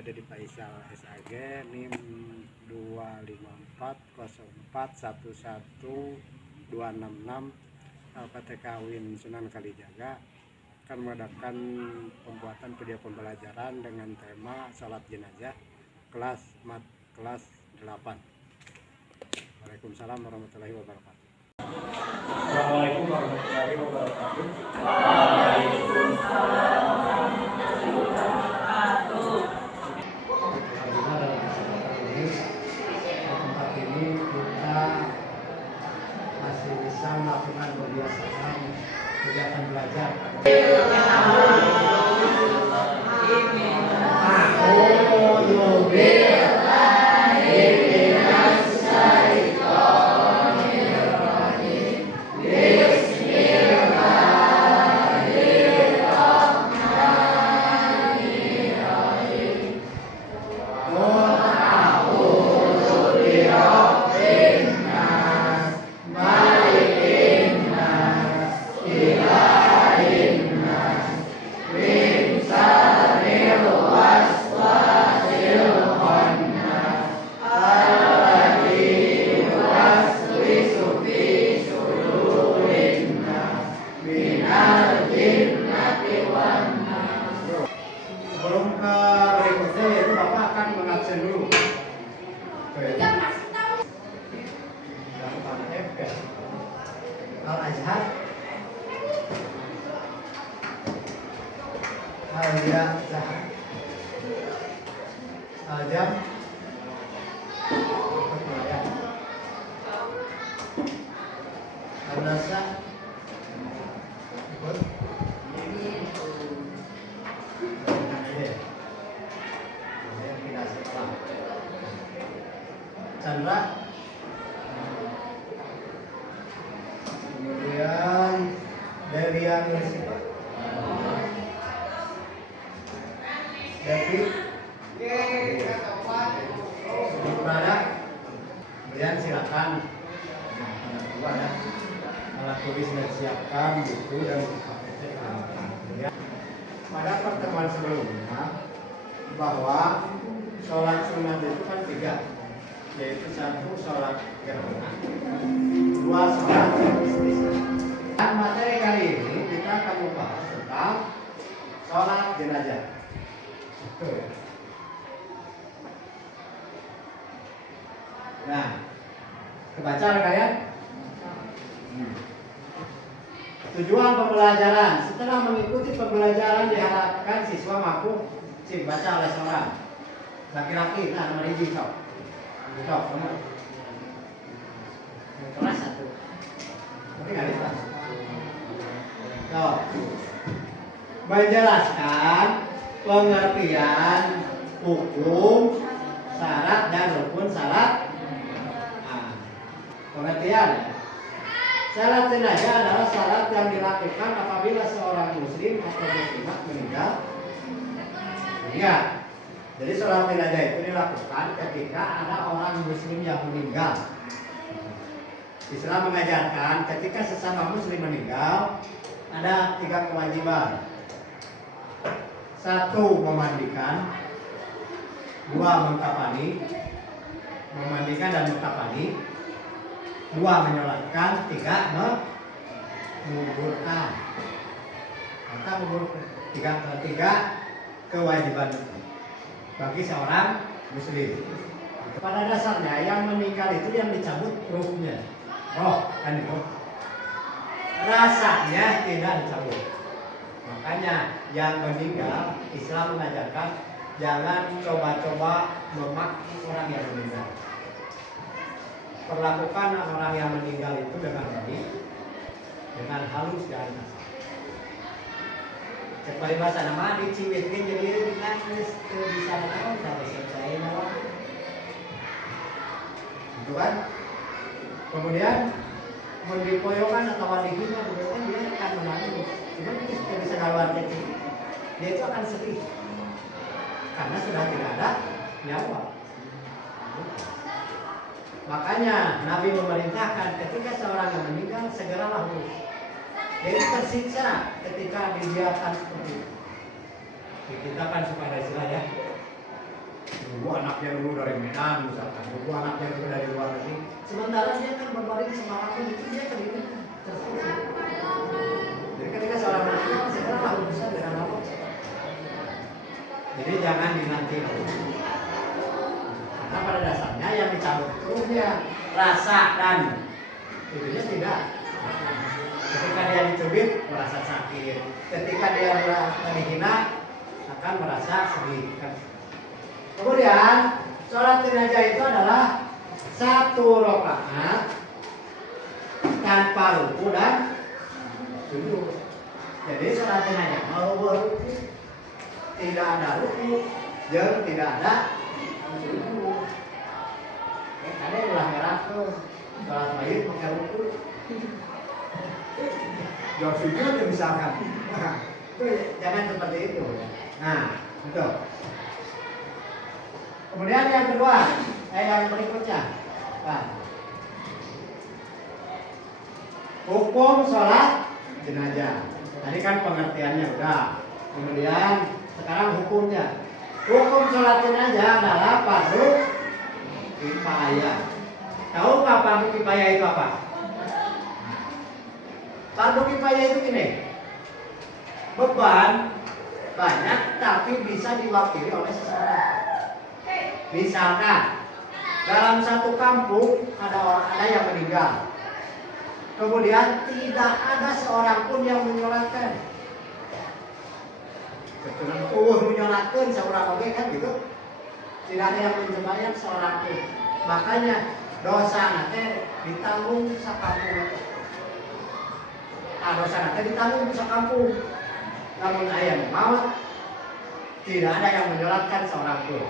Saya Dedi Faisal SAG, NIM 25404111266, LPTK UIN Sunan Kalijaga akan mengadakan pembuatan video pembelajaran dengan tema salat jenazah kelas 8. Waalaikumsalam warahmatullahi wabarakatuh. Assalamualaikum warahmatullahi wabarakatuh. Tempat ini kita masih bisa melakukan kebiasaan kegiatan belajar. Sebelum ke berikutnya yaitu Bapak akan mengabsen dulu. Al-Azhar Al-Ya Zahar Al-Jam Al-Nasa Chandra, kemudian Delian Resipa, David, Prada, kemudian silakan alat tulis dan siapkan buku dan KTP. Pada pertemuan sebelumnya bahwa sholat sunat itu kan 3, yaitu 1 sholat gerhana, 2 sholat istisqa. Dan materi kali ini kita akan membahas tentang sholat jenazah. Nah, kebaca kalian? Tujuan pembelajaran. Setelah mengikuti pembelajaran diharapkan siswa mampu baca oleh seorang laki-laki. Nah, nomor 1 sok. Sok, nomor. Kelas 1. Tapi nggak bisa. Sok. Menjelaskan pengertian hukum, syarat dan rukun salat. Nah, pengertian. Salat jenazah adalah salat yang dilakukan apabila seorang muslim atau muslimah meninggal. Ingat, jadi salat jenazah itu dilakukan ketika ada orang muslim yang meninggal. Islam mengajarkan ketika sesama muslim meninggal ada 3 kewajiban. 1, memandikan, 2, mengkafani, memandikan dan mengkafani, 2, menyolatkan, 3, menguburkan. Maka menguburkan 3 kewajiban itu bagi seorang muslim. Pada dasarnya yang meninggal itu yang dicabut ruhnya. Kan itu. Rasanya tidak dicabut. Makanya yang meninggal Islam mengajarkan jangan coba-coba memaksa orang yang meninggal. Perlakukan orang yang meninggal itu dengan baik, dengan halus dan kasar. Seperti bahasa nama diciwitkan jadi nangis bisa naon sampai selesai naon. Gitu kan? Kemudian mendipoyokan atau wadihina bukan dia akan menangis. Cuma itu sudah bisa keluar kecil. Dia itu akan sedih karena sudah tidak ada nyawa. Makanya Nabi memerintahkan ketika seorang yang meninggal segeralah urus. Jadi tersiksa ketika dibiarkan seperti itu. Kita kan suka ada istilah ya, anaknya dulu dari Medan misalkan, nunggu anaknya dulu dari luar negeri. Sementara dia kan berbaring semalam itu dia terdiri terstruktur. Jadi ketika seorang manusia segera harus bisa dengan apa? Jadi jangan dinanti dulu. Karena pada dasarnya yang dicabut itu dia rasa dan itunya tidak. Ketika dia dicubit merasa sakit, ketika dia dihina akan merasa sedih. Kemudian sholat jenazah itu adalah 1 rakaat tanpa ruku dan sujud. Jadi sholat jenazah mau beruku tidak ada ruku dan tidak ada sujud. Ada yang ulah merah tuh sholat mayit pakai ruku. Jauh sujud misalkan. Itu jangan seperti itu. Nah, betul. Kemudian yang kedua, yang berikutnya. Nah, hukum sholat jenazah. Tadi kan pengertiannya udah. Kemudian sekarang hukumnya. Hukum sholat jenazah adalah fardu kifayah. Tahu nggak fardu kifayah itu apa? Fardu kifayah itu gini. Beban banyak tapi bisa diwakili oleh seseorang. Misalkan dalam satu kampung ada yang meninggal, kemudian tidak ada seorang pun yang menyolatkan. Kecuali menyolatkan seorang oke kan gitu, tidak ada yang menjembayan seorang pun. Makanya dosa nanti ditanggung sakampung. Dosa nanti ditanggung sakampung. Namun ayam maut tidak ada yang menyolatkan seorang pun.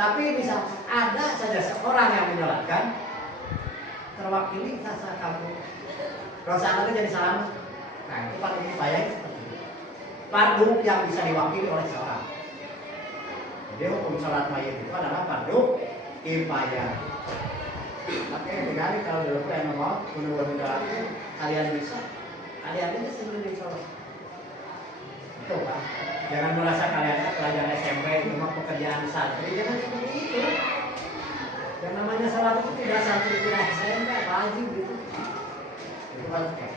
Tapi bisa ada saja seorang yang menyolatkan, terwakili sasa kamu. Dosa itu jadi selamat. Nah itu fardu kifayah seperti itu. Fardu yang bisa diwakili oleh seorang. Jadi hukum sholat mayit itu adalah fardu kifayah. Oke, tinggal kalau dulu yang mau menunggu kalian bisa, kalian itu sendiri sholat. Itu Pak. Jangan merasa kalian pelajar SMP itu mah pekerjaan santri, jangan seperti itu. Yang namanya salat itu tidak santri tidak SMP, wajib gitu. Itu wajib.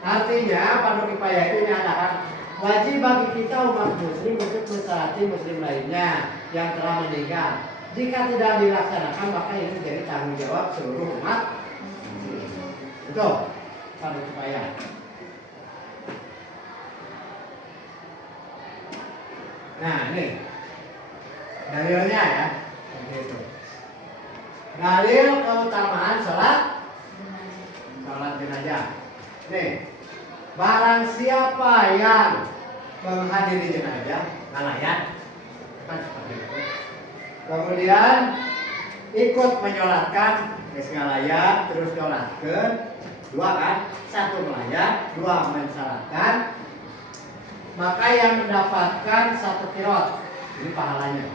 Artinya fardu kifayah itu adalah wajib bagi kita umat muslim untuk mensalati muslim lainnya yang telah meninggal. Jika tidak dilaksanakan maka ini menjadi tanggung jawab seluruh umat. Betul, fardu kifayah. Nah ini dalilnya ya, begitu. Dalil keutamaan sholat jenazah. Nih, barang siapa yang menghadiri jenazah, ngalayan, kan seperti itu. Kemudian ikut menyolatkan, ngalayan, terus nyolatkan, 2 kan, 1 melayat, 2 mensalatkan. Maka yang mendapatkan 1 qiraat, ini pahalanya.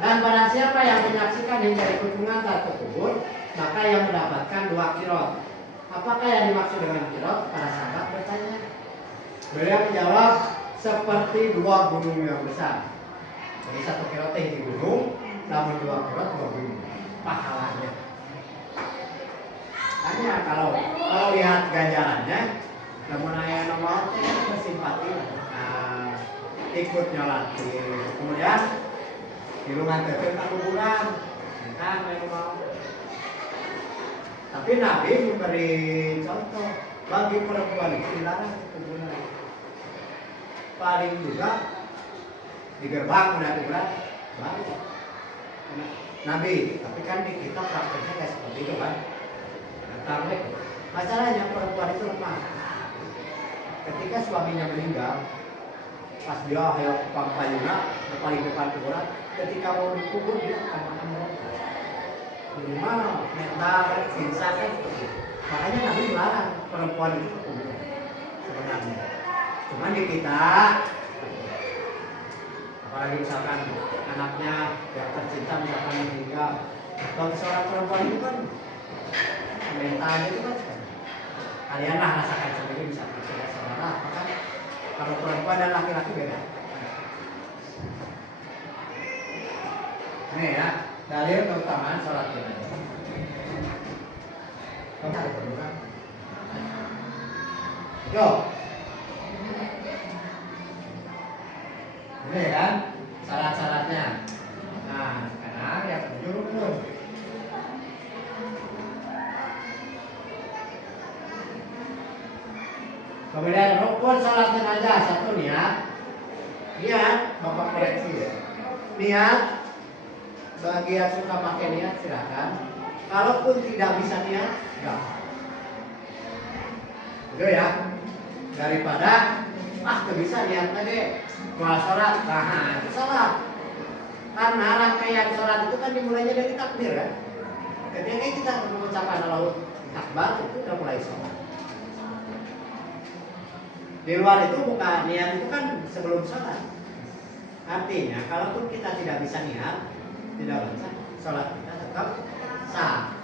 Dan barang siapa yang menyaksikan hingga ikut mengantar ke kubur, maka yang mendapatkan 2 qiraat. Apakah yang dimaksud dengan qiraat? Para sahabat bertanya. Beliau menjawab seperti 2 gunung yang besar. Jadi 1 qiraat di gunung, namun 2 qiraat 2 gunung. Pahalanya. Hanya kalau lihat ganjarannya, namun ayah nomor bersimpati. Ikut nyolatin, kemudian di rumah tepil ke kuburan, kan mau. Tapi Nabi memberi contoh bagi perempuan itu dilarang ke kuburan. Paling juga di gerbang udah kuburan, baru Nabi. Tapi kan di kita prakteknya kayak seperti itu kan. Masalahnya perempuan itu lemah. Ketika suaminya meninggal, pas dia ayo tukang payuna paling depan kuburan, ketika mau dikubur dia akan makan mereka. Minimal mental insya kan seperti itu. Makanya Nabi melarang perempuan itu ke kuburan sebenarnya. Cuman di kita, apalagi misalkan anaknya yang tercinta misalkan meninggal, kalau seorang perempuan itu kan mentalnya itu kan kalian lah rasakan sendiri misalkan saudara, maka kalau perempuan dan laki-laki beda. Nih ya, dalil keutamaan sholat jenazah. Kamu ada perlu kan? Yo, ini kan syarat-syaratnya. Nah, sekarang yang ketujuh rukun. Kemudian rukun sholat jenazah satu niat. Niat, bapak koreksi ya. Niat, bagi yang suka pakai niat silakan. Kalaupun tidak bisa niat, enggak. Itu ya. Daripada tuh bisa niat tadi mau sholat, nah itu salah. Karena rangkaian sholat itu kan dimulainya dari takbir ya. Ketika kita mengucapkan Allahu Akbar itu udah mulai sholat. Di luar itu bukan niat itu kan sebelum sholat. Artinya kalaupun kita tidak bisa niat, tidak baca, sholat kita tetap sah.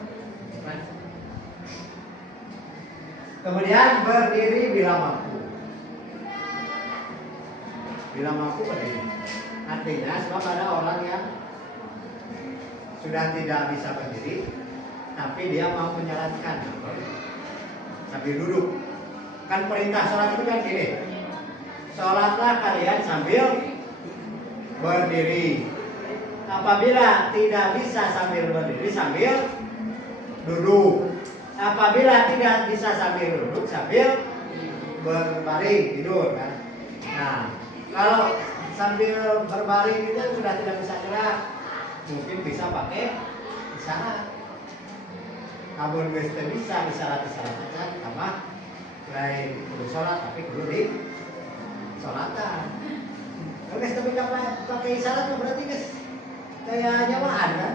Kemudian berdiri bila mampu. Bila mampu berdiri. Artinya sebab ada orang yang sudah tidak bisa berdiri, tapi dia mau menjalankan sambil duduk. Kan perintah sholat itu kan gini. Sholatlah kalian sambil berdiri. Apabila tidak bisa sambil berdiri, sambil duduk. Apabila tidak bisa sambil duduk, sambil berbaring tidur kan. Nah, kalau sambil berbaring itu sudah tidak bisa gerak, mungkin bisa pakai isyarat. Namun bisa isyarat aja, sama lain kudu sholat tapi kudu di sholatan. Kalau guys tapi pakai isyarat berarti guys kayak nyawaan kan.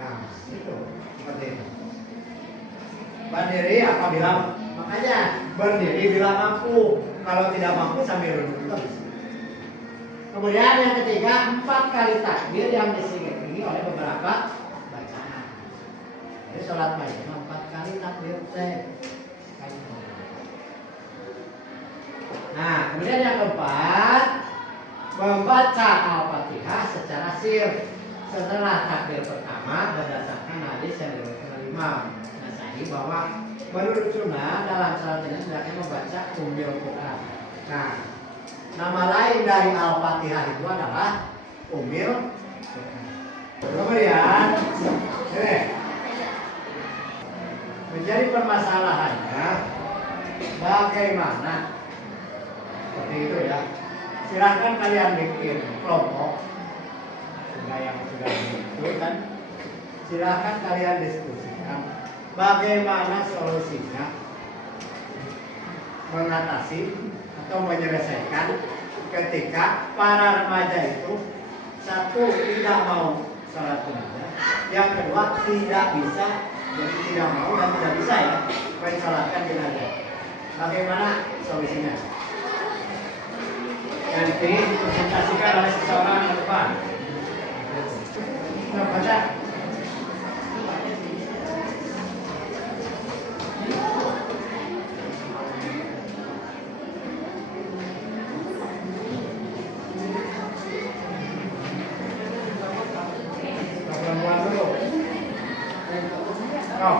Nah itu seperti itu. Berdiri apabila makanya berdiri bila mampu. Kalau tidak mampu sambil duduk itu bisa. Kemudian yang ketiga 4 kali takbir yang diselingi oleh beberapa bacaan. Jadi sholat mayit 4 kali takbir Nah, kemudian yang keempat membaca Al-Fatihah secara sir setelah takbir pertama berdasarkan hadis yang diriwayatkan oleh Imam Nasai bahwa menurut sunnah dalam salat jenazah hendaknya membaca Ummul Quran. Nah, nama lain dari Al-Fatihah itu adalah Ummul Quran. Kemudian, menjadi permasalahannya bagaimana seperti itu ya. Silahkan kalian bikin kelompok yang sudah itu kan. Silahkan kalian diskusikan bagaimana solusinya mengatasi atau menyelesaikan ketika para remaja itu satu tidak mau sholat jenazah, yang kedua tidak bisa, jadi tidak mau dan tidak bisa ya mensolatkan jenazah. Bagaimana solusinya? Nanti dipresentasikan oleh seseorang di depan. Kita baca. Perempuan dulu. Kau.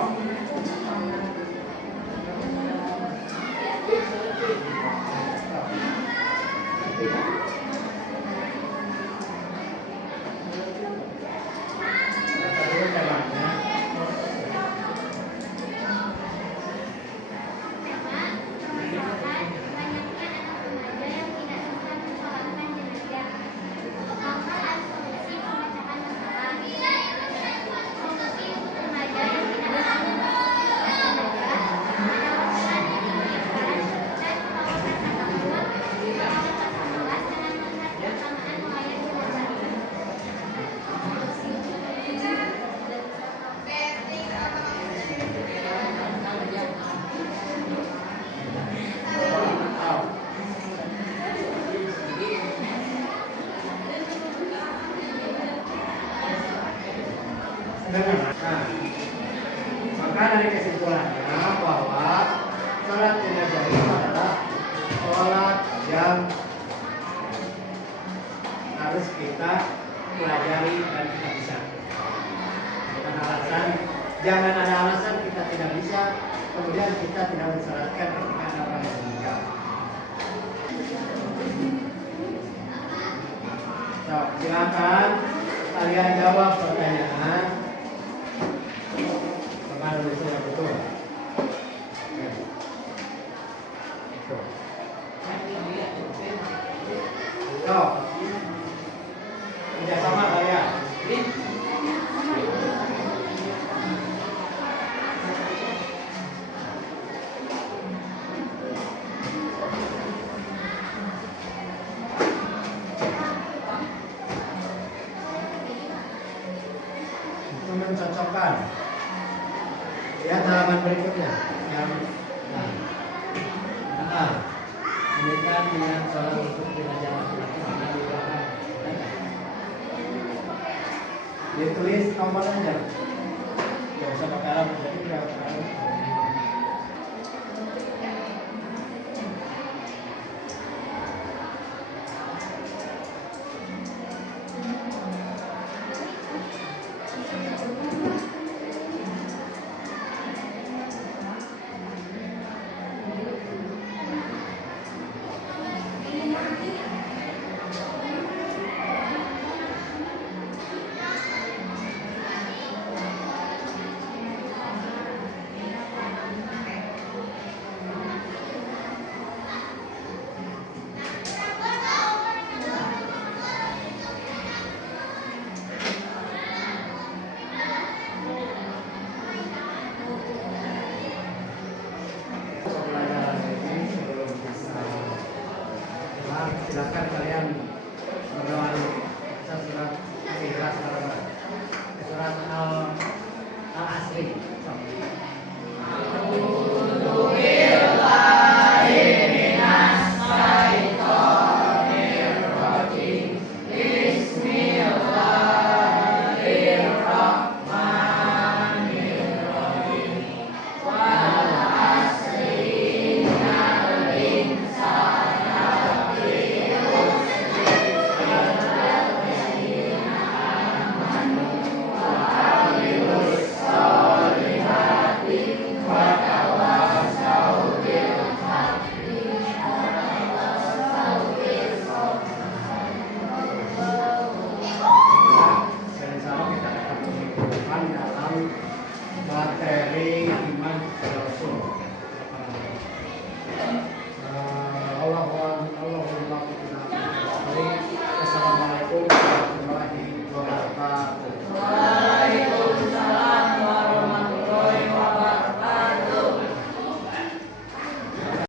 Nah, maka dari kesimpulannya bahwa sholat jenazah itu adalah sholat yang harus kita pelajari dan kita bisa. Bukan alasan, jangan ada alasan kita tidak bisa, kemudian kita tidak mensyaratkan ketika ada orang yang meninggal. So, silakan kalian jawab pertanyaan. Bagaimana itu yang betul? So, kerjasama kalian. Untuk mencocokkan. Lihat halaman berikutnya. Yang menikah dengan seorang untuk jenazah laki-laki mana di belakang. Ditulis nomor aja. Gak usah pakai alam, jadi tidak